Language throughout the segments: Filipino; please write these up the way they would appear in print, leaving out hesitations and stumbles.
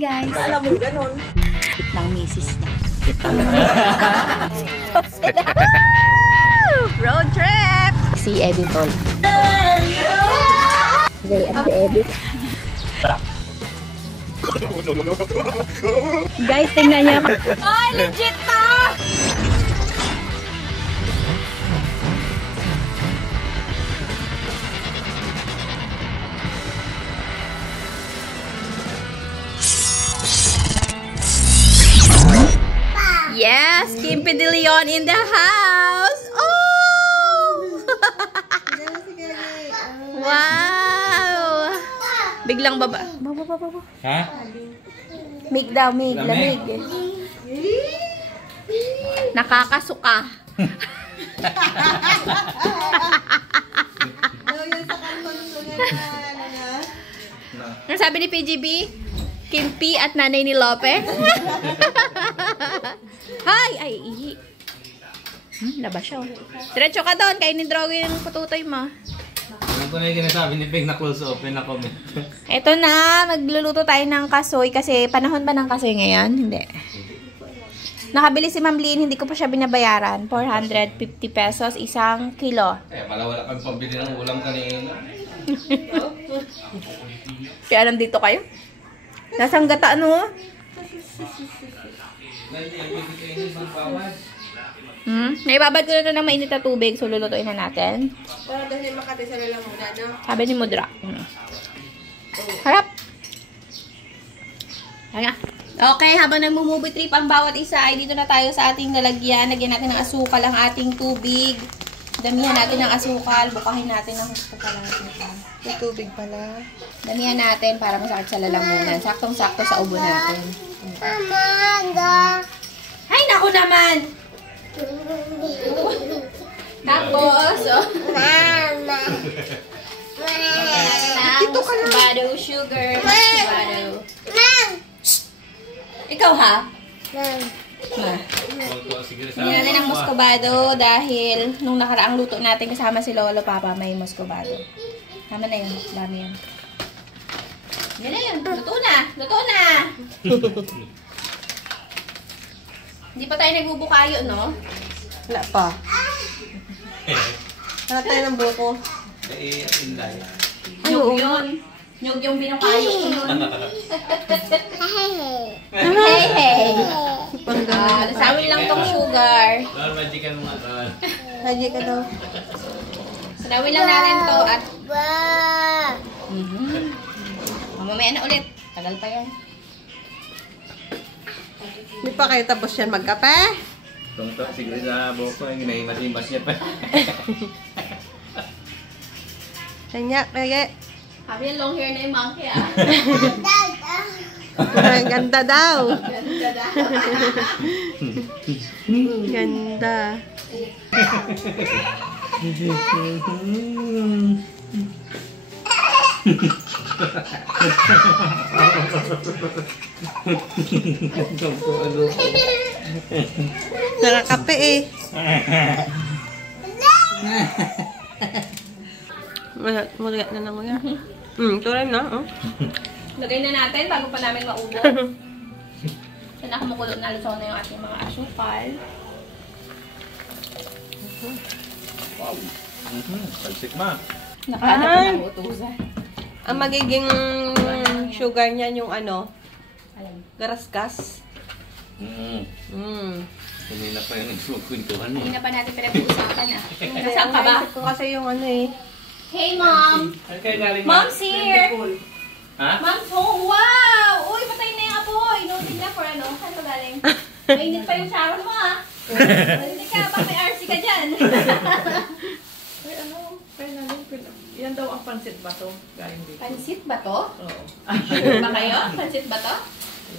Guys. Alam mo, ganon. Ng misis niya. Road trip! Si Eddie Tol. Okay, si Eddie. Guys, tingnan niya. Oh, legit to! Yes, Kimpi De Leon in the house. Oh! Wow! Biglang baba. Baba. Ha? Mig daw, mig. Lamig. Nakakasuka. Ano sabi ni PGB? Kimpi at nanay ni Lopez? Hi! Ay, ihi. Labas siya. Diretso ka doon. Kainin drawing yung pututoy mo. Ano ko na yung ginasabi ni Peg na close open na comment. Ito na. Magluluto tayo ng kasoy. Kasi panahon ba ng kasoy ngayon? Hindi. Nakabili si Ma'am Lynn. Hindi ko pa siya binabayaran. 450 pesos. Isang kilo. Pala wala kang pambili ng ulam kanina. Kaya nandito kayo? Nasang gata ano? Naibabad ko na ito ng mainit na tubig. So, lulutuin na natin. Para dahil makadesal lang muna, no? Sabi ni Mudra. Harap! Ayan. Okay, habang nagmumove trip ang bawat isa, ay dito na tayo sa ating lalagyan. Lagyan natin ng asukal ang ating tubig. Damihan natin ng asukal. Bukahin natin ng gusto pa lang. May tubig pala. Damihan natin para masakit sa lalamunan. Saktong-sakto sa ubo natin. Mama, Ay, naku naman! Tapos, oh. Mama. Dito ka na. Muscovado, sugar, muscovado. Ikaw ha? Hindi natin ang muscovado dahil nung nakaraang luto natin kasama si Lolo Papa may muscovado. Tama na yun. Dami yun. Yan na yun. Luto na. Luto na. Hindi pa tayo nagbubukayo, no? Wala pa. Wala tayo ng buko. Inday. Nyug yun. Nyug yung binukayo ko nun. Hey, hey. Lasawin lang tong sugar. Lord, magical mo nga, Lord. Haji ka daw. Lasawin lang natin to at... Mamamaya na ulit. Tagal pa yan. Hindi pa kayo tapos yan magkape? Tungtok, siguro sa buko, ginahimas-himas niya pa. Kanya, kaya. Sabi yung long hair na yung monkey, ah. Ang ganda daw. Ganda daw. Ganda. Nakakape eh. Maligat na lang mo yan. Ito rin na. Oh. Lagay na natin bago pa namin maubos. So, nakumukulo na lusaw na yung ating mga asukal. Wow. Talsik ma. Nakahanap na ng utusan. Ang magiging sugar niyan yung ano, Alam. garaskas. Hindi na pa yung nagsukuntuhan mo. Hindi na pa natin pinag-uusapan, ah. Nasaan ka ba? Naisip ko kasi yung ano eh. Hey, Mom! Mom's here! Ha? Mom's home! Wow! Uy, patay na yung apoy! Noted na for ano? Saan ka galing? Mainit pa yung shower mo, ah. Hindi ka ba? May RC ka dyan. Ay, ano? Yan daw ang pansit ba to? Galing dito. Pansit ba to? Oo. Sure ba kayo? Pansit ba to?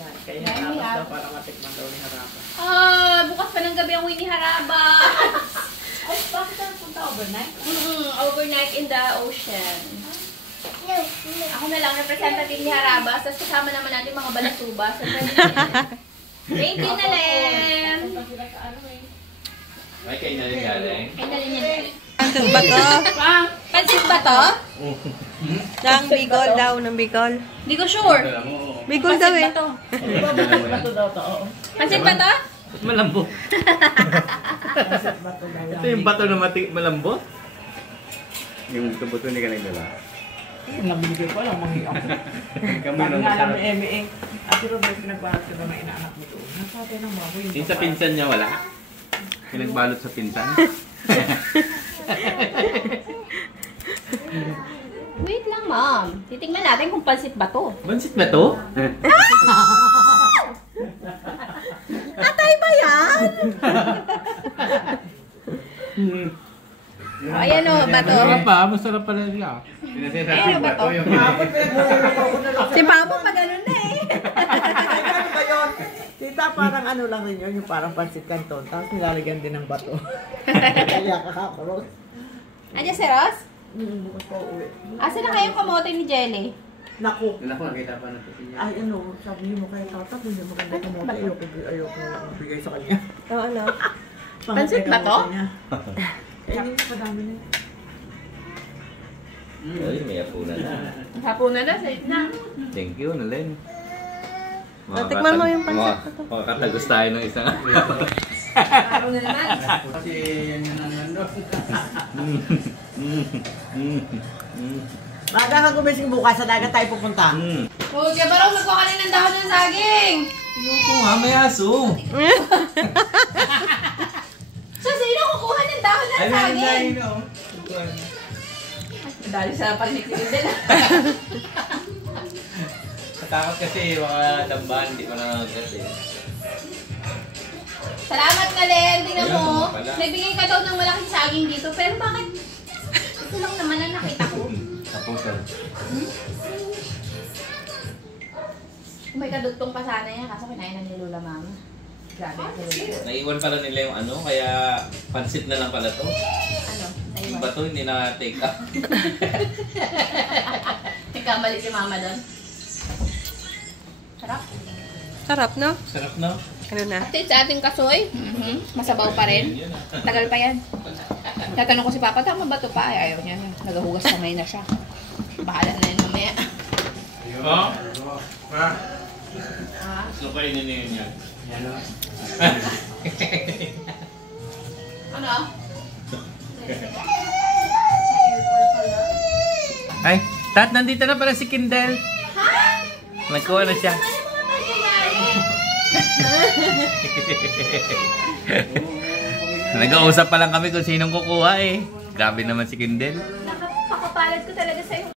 Yan. Kaya Ay, dapat yeah. daw para matikman daw ni Harapa. Ah, bukas pa ng gabi ang Winnie Haraba. Ay, bakit tayo punta overnight? Overnight in the ocean. Ako na lang, representative ni Haraba. Tapos kasama naman natin mga balasubas. Thank you na, Lem! Punta sila sa ano eh. Ay, kayo na rin galing. Ay, nalin yan. Pansit ba to? Pansit ba to? Ng Bicol daw, ng Bicol. Hindi ko sure. Alam mo, Bicol daw eh. Bato daw to, oo. Pansit ba to? Malambot. Pansit bato daw. Ito yung bato na malambot? Yung tubuto hindi ka nagdala. Yung nabigay ko lang, manghi ako. Kami Pag nung nga lang masarap. may MA, Ate Robert, pinagbalat ka ba ng inaanak mo to? Nasate ng mga yung Yung sa pinsan niya wala? Pinagbalot sa pinsan? Wait lang, ma'am. Titingnan natin kung pansit ba to. Bansit ba to? Atay ba yan? O, ayan o, bato. pa, masarap pala niya. Pinasinasabi Ayun, ba to bato. yung... Si Papa pa ganun na eh. Ano ba yun? Tita, parang ano lang rin yun, yung parang pansit canton, tapos nilalagyan din ng bato. Kaya kakakulot. Andiyan si Ross? Bukas pa uwi. Asa na kayong kamote ni Jelly? Naku. Naku, nakita pa natin siya. Ay, ano, sabi mo kay tata, kung hindi maganda yung kamote, ayoko bigay sa kanya. Oo, ano? Pansit ba to? Eh, hindi mo padami na. Uy, may apunan na. Hapunan na, sa'yo na. Thank you, Nalen. Tikman mo yung pansit na to. Makakatagos tayo ng isang Araw na naman. Kasi yan yung nandun. Baga ka gumising bukas, sa dagat tayo pupunta. Huwag ka ba raw magkuha ka ng dahon ng saging? Ayoko nga, may aso. So, sino kukuha ng dahon ng saging? no? Dali sa pagnikilig din. Natakot kasi yung mga dambahan, hindi ko nakagat eh. Salamat nga, Len. Tingnan mo. Ayun, pala. Nagbigay ka daw ng malaking saging dito. Pero bakit? Ito lang naman ang nakita ko. Kapusan. May kadugtong pa sana yan. Kaso kinain na ni Lola Mama. Grabe. Naiwan pala nila yung ano, kaya pansit na lang pala to. Ano? Yung Naiwan. bato hindi na take up. Nagkamali si Mama doon. Sarap. Sarap, no? Sarap no? Ano na? Update sa ating kasoy. Masabaw pa rin. Tagal pa yan. Tatanong ko si Papa, tama ba ito pa? Ay, ayaw niya. Nagahugas kamay na siya. Bahala na yun mamaya. Oh? Ma? Gusto kainin niyo yun yan. Ano? Ay, Tat, nandito na pala si Kindle. Ha? Nagkuha na siya. Ano mga nangyayari? Nag-uusap pa lang kami kung sinong kukuha eh. Grabe naman si Kindle. Nakapakapalad ko talaga sa'yo.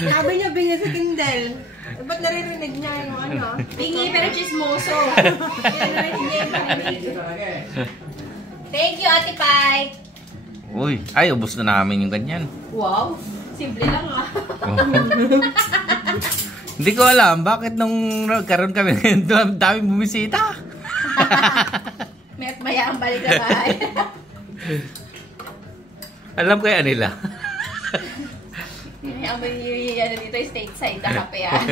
Sabi niya, bingi sa Kindle. Eh, ba't naririnig niya yung ano? Bingi pero chismoso. Yan naman hindi yung paninig. Thank you, Ate Pai. Uy, ay, ubos na namin yung ganyan. Wow. Simple lang ah. Hindi ko alam, bakit nung karon kami ngayon, daming bumisita. May maya ang balik na bahay. Alam kaya nila. Yun ang ano dito, stateside na kape yan.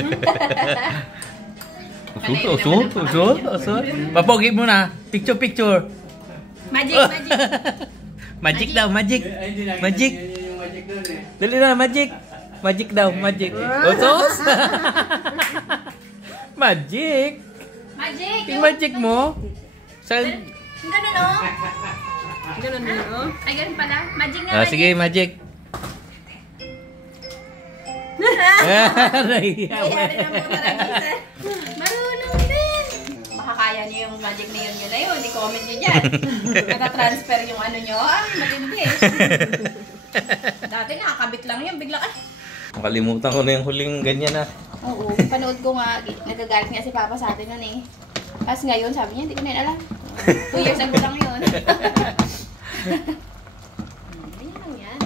Usot. Papogi mo na. Picture. Magic, magic. Magic daw, magic. Magic. Dali na, magic. Magic daw, magic. Usos? Magic. Magic. Yung magic mo. Sa... Ganun o. Ganun din, no? Ay, ganun pala. Magic nga, Ah, magic. sige, magic. Nangyari na mo talaga. Marunong din. Baka kaya niyo yung magic na yun na yun. I-comment niyo dyan. Nata-transfer yung ano niyo. Ah, matindi. Dati nakakabit lang yun. Bigla, ay. Makalimutan ko na yung huling ganyan na. Oo, panood ko nga. Nagagalit nga si Papa sa atin nun eh. Tapos ngayon, sabi niya, hindi ko na yun alam. 2 years ago lang yun. Ganyan lang yan.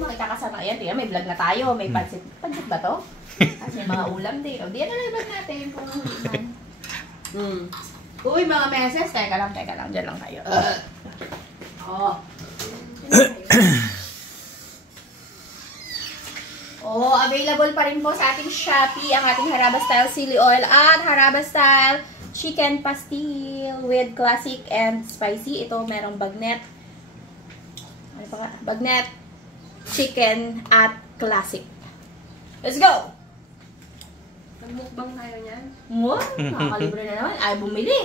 Makita ka sa yan. Tingnan, may vlog na tayo. May pansit. Pansit ba to? Kasi may mga ulam din. O, di yan na lang vlog natin kung hindi man. Uy, mga meses. Teka lang. Diyan lang tayo. Oh. Oh, available pa rin po sa ating Shopee ang ating Haraba Style Chili Oil at Haraba Style Chicken Pastil with classic and spicy. Ito merong bagnet. Ano pa nga? Bagnet, chicken at classic. Let's go! Nagmukbang tayo niyan. Wow, nakakalibre na naman. Ay, bumili.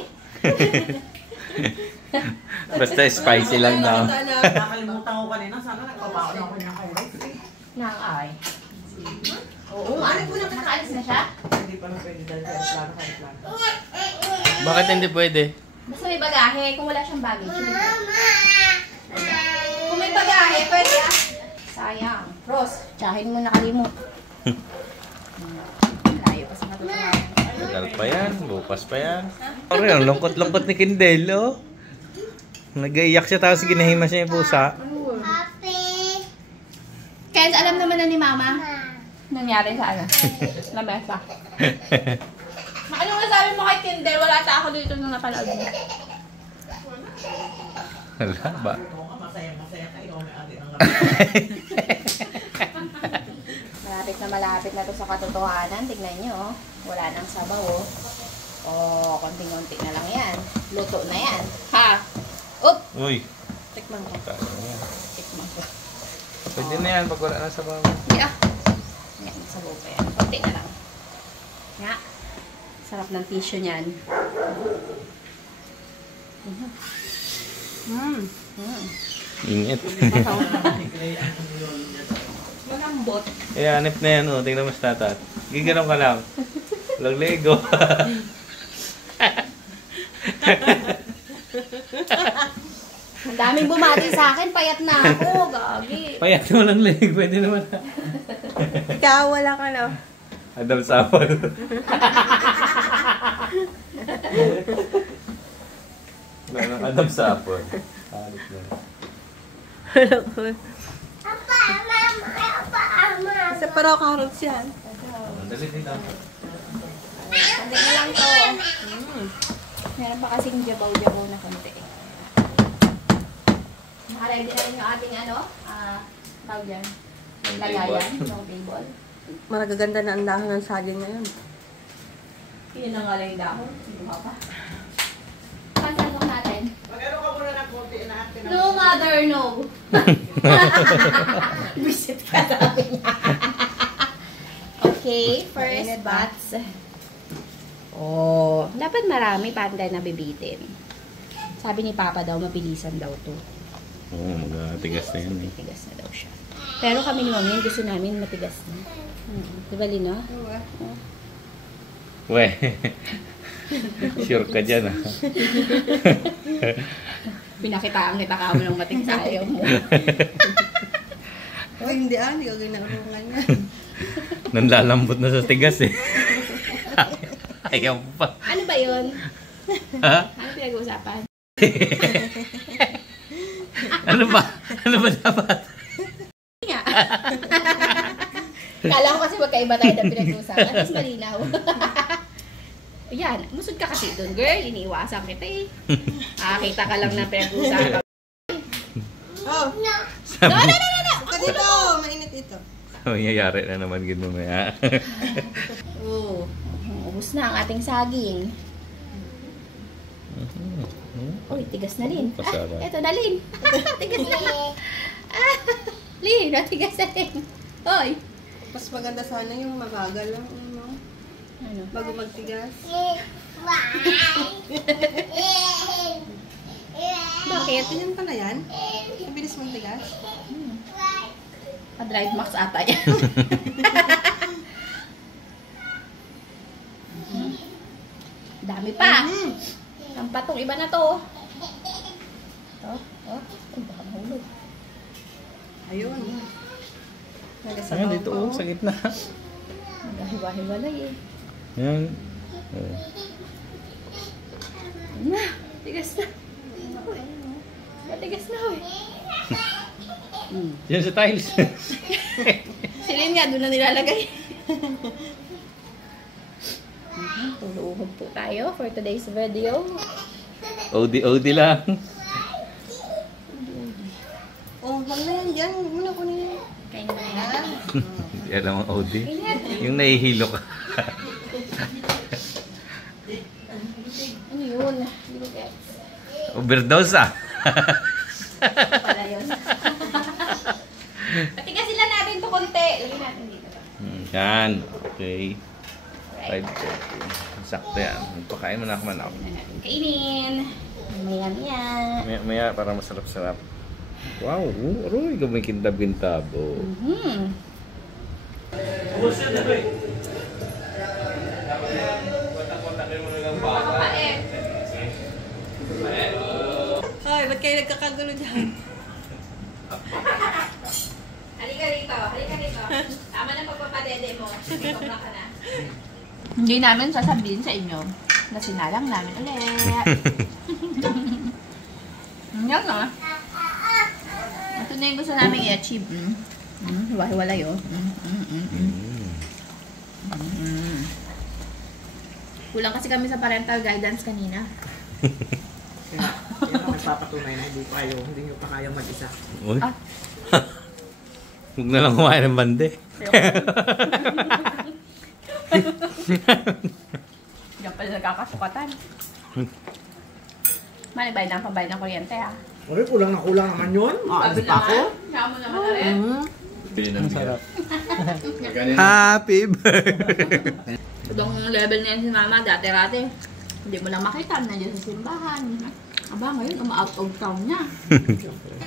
Basta spicy lang daw. Nakalimutan ko kanina. Sana nagpabaon ako niya kay rice. Nakakay. Oo, ano po na nakaalis na siya? Hindi pa na pwede dahil plano kahit plano. Bakit hindi pwede? Basta may bagahe. Kung wala siyang baggage. Kung may bagahe, pwede ah. Sayang. Ross, tsahin mo nakalimot. Layo pa sa natutunan. Tagal pa yan, bukas pa yan. Sorry, ang lungkot-lungkot ni Kindel, oh. Nag-iiyak siya tapos ginahima siya yung pusa. Kaya alam naman na ni Mama nangyari sa ano? Lamesa. Ano nga sabi mo kay Kindle? Wala ta ako dito nung napanood mo. Wala ba? Oo ka, masaya-masaya ka. Ikaw may ate ng Malapit na to sa katotohanan. Tignan nyo, oh. Wala nang sabaw, oh. Oh, konting-konti na lang yan. Luto na yan. Ha? Up! Uy. Tikman ko. Tikman ko. Pwede na yan pag wala na sa bawa. Hindi ah. Yan, sabaw pa yan. Konti na lang. Nga. Sarap ng tissue niyan. Init. Malambot. Eh, hanip na yan, oh. Tingnan mo sa tatat. Giganon ka lang. Laglego. Ang daming bumati sa akin. Payat na ako. Gagi. Payat mo lang leg. Pwede naman. Ikaw, wala ka na. Adam Sapol. Wala nang Adam Sapol. Hanip na. Wala ko. Isa pa raw carrots yan. Dali dito. Konti na lang to. Meron pa kasing jabaw-jabaw na konti. Nakaready na rin yung ating ano? Tawag dyan. Lagayan. Long table. Maragaganda na ang dahon ng saging ngayon. Yun ang alay dahon. Hindi mo pa. Pansandok natin. Mag-ano ka muna ng konti na akin. No, mother, no. Visit ka sabi niya. Okay, first batch. Oh, dapat marami panday na bibitin. Sabi ni Papa daw, mabilisan daw to. Oo, magatigas na yan eh. Matigas na daw siya. Pero kami ni Mami, gusto namin matigas na. Diba, Lina? Weh. Sure ka dyan ah. Pinakitaan kita ka mo ng matigas ayaw mo. Oh, hindi ah. Hindi ko ginarungan yan. Nanlalambot na sa tigas eh. Ayaw pa. Ano ba yun? Ha? Ano pinag-uusapan? Ano ba? Ano ba dapat? Nga. Kala ko kasi magkaiba tayo na pinag-uusapan. At least malinaw. Yan. Musod ka kasi doon, girl. Iniiwasan kita eh. Kita ka lang na pinag-uusapan. Oh, No, no, no, no, no! ka dito. Mainit ito. Mangyayari na naman gano'n maya. Oo. Ubus na ang ating saging. Uy, tigas na Lin. Pasarap. Eto na Lin. Tigas na. Lin, tigas na Lin. Hoy. Mas maganda sana yung mabagal lang. Ano? Bago magtigas. Bakit? Ganyan pala yan. Mabilis magtigas. Drive max ata yan. Dami pa. Ang patong iba na to. Oh. Ay, baka mahulog. Ayun. Ayan, dito oh, sa gitna. Hiwa-hiwalay eh. Ayan. Oh. Na, tigas na. Matigas na eh. Diyan sa tiles. Silin nga, doon na nilalagay. Tuluhog po tayo for today's video. OD lang. Oh, lang na yan. Diyan. Muna ko na yan. Kain na yan. Hindi alam ang OD. Yung nahihilo ka. Ano yun? Hindi ko gets. Overdose ah. Pala yun. Matigas Yan, okay. 5:30. Sakto yan. Pakain mo na ako manok. Kainin. Maya-maya. Maya para masarap-sarap. Wow, aroy, gamay kintab-kintab. Oh. Hoy, ba't kayo nagkakagulo dyan? Halika rito. Tama na pagpapadede mo. Sobra ka na. Hindi namin sasabihin sa inyo na sinalang namin ulit. Yan na. Ito na yung gusto namin i-achieve. Hiwa-hiwalay oh. Kulang kasi kami sa parental guidance kanina. Kaya yan ang nagpapatunay na hindi nyo pa kaya mag-isa. Uy. Huwag na lang kumain ng bande. Diyan pala nagkakasukatan. Mali, bayad ng pambayad ng kuryente ha. Uy, kulang na kulang naman yun. Adi pa ako. Kaya mo naman na rin. Ang sarap. Happy birthday. Itong level na yan si mama, dati-rati. Hindi mo lang makita, nandiyan sa simbahan. Aba, ngayon, out of town niya.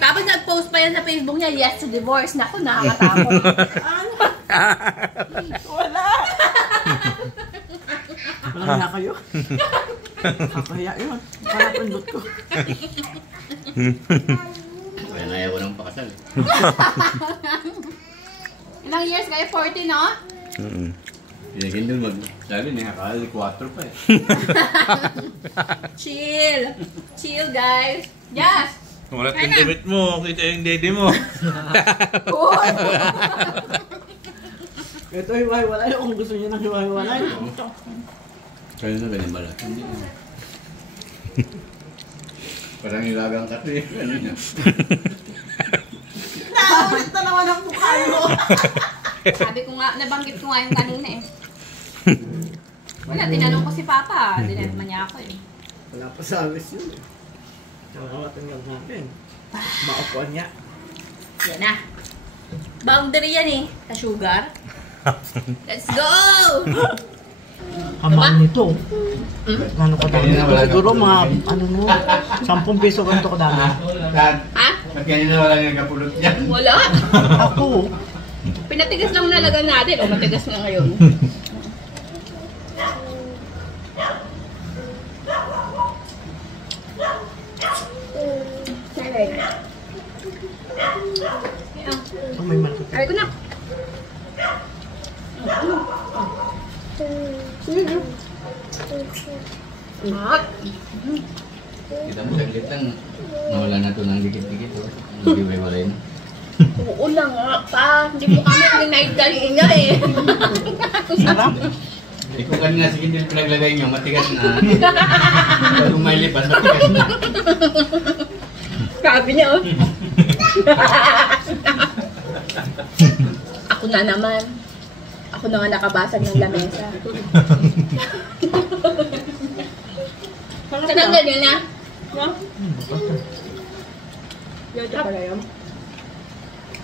Tapos nag-post pa yan sa Facebook niya, yes to divorce. Naku, nakakatakot. Wala. Wala na kayo. Kaya yun. Wala pindot ko. Kaya naya ko ng pakasal. Ilang years kayo? 40, no? Pinagin doon sabi niya, akala 4 pa eh. Chill. Chill, guys. Yes! Wala tintimit mo. Kita yung daddy mo. Ito hiwa-hiwalay. Kung gusto niyo ng hiwa-hiwalay. Kaya na ganyan ba lang? Hindi. Parang nilagang kato eh. Ano niya? Naulit na naman ang mukha mo. Sabi ko nga, nabanggit ko nga yung kanina eh. Wala, tinanong ko si Papa. Dinedman niya ako eh. Wala pa service yun eh. Nakakawatin lang natin. Maupuan niya. Yan na. Boundary yan eh. Sa sugar. Let's go! Hamaan nito. Ano ka dami? Siguro mga, ano no, 10 piso ganito ka dami. Ha? Ba't ganyan na wala nang kapulot dyan? Wala. Ako. Pinatigas lang nalagan natin. O, matigas na ngayon. Oh, may malaki. Ay ko na. Mat. Kita mo saglit lang, nawala na to ng dikit-dikit. Hindi may na. Oo lang nga pa. Hindi mo kami denied kanina eh. Sarap. Eh kung kanina sige din pinaglagay nyo, matigas na. Kung may lipas, matigas na. Sabi niya oh. Ako na naman. Ako na nga nakabasag ng lamesa. Sarang ganyan na.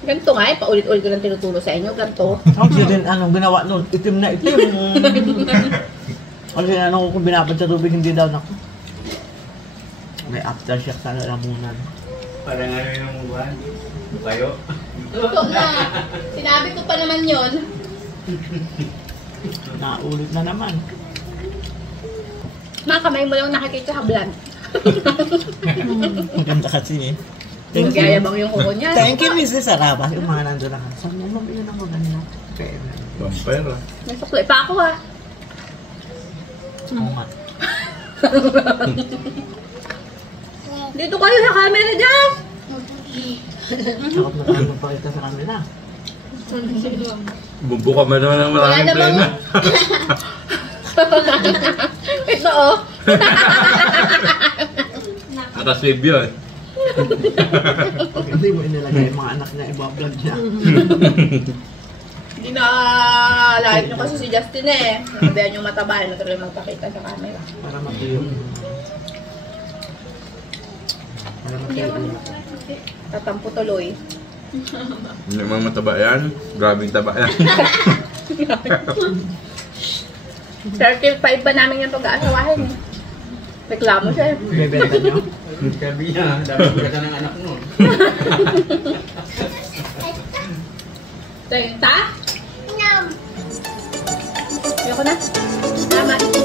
Ganito nga eh, paulit-ulit ko lang tinuturo sa inyo. Ganito. Ang din anong ginawa nun? Itim na itim. Kasi ano kung binabad sa tubig, hindi daw naku. May aftershock sa lalamunan. Parang ano yung buwan? Kayo? Ito na. Sinabi ko pa naman yon. Naulit na naman. Mga kamay mo lang nakikita sa hablan. Maganda kasi eh. Yung gayabang yung kuko niya. Thank you, Mrs. Saraba. Yung mga nandun na. Saan mo mabili ng maganda? Okay. Vampire. May suklay pa ako ha. Oo nga. Dito kayo sa camera dyan. Takot na tayo magpakita sa kanila. Bumbu ka ba naman ng Wala maraming namang... plena? Ito oh. Nakasave yun. Pag hindi mo inilagay yung mga anak niya, ibablog niya. Hindi na live nyo kasi si Justin eh. Sabihan yung mataba, natuloy magpakita sa camera. Para matiyo. Para matiyo. Tatampo tuloy. Hindi mga mataba yan. Grabing taba yan. $35 ba namin yung pag-aasawahin eh. Reklamo siya eh. Bebenta nyo? Sabi niya, dapat ka ng anak mo. 30? Ayoko na. Tama.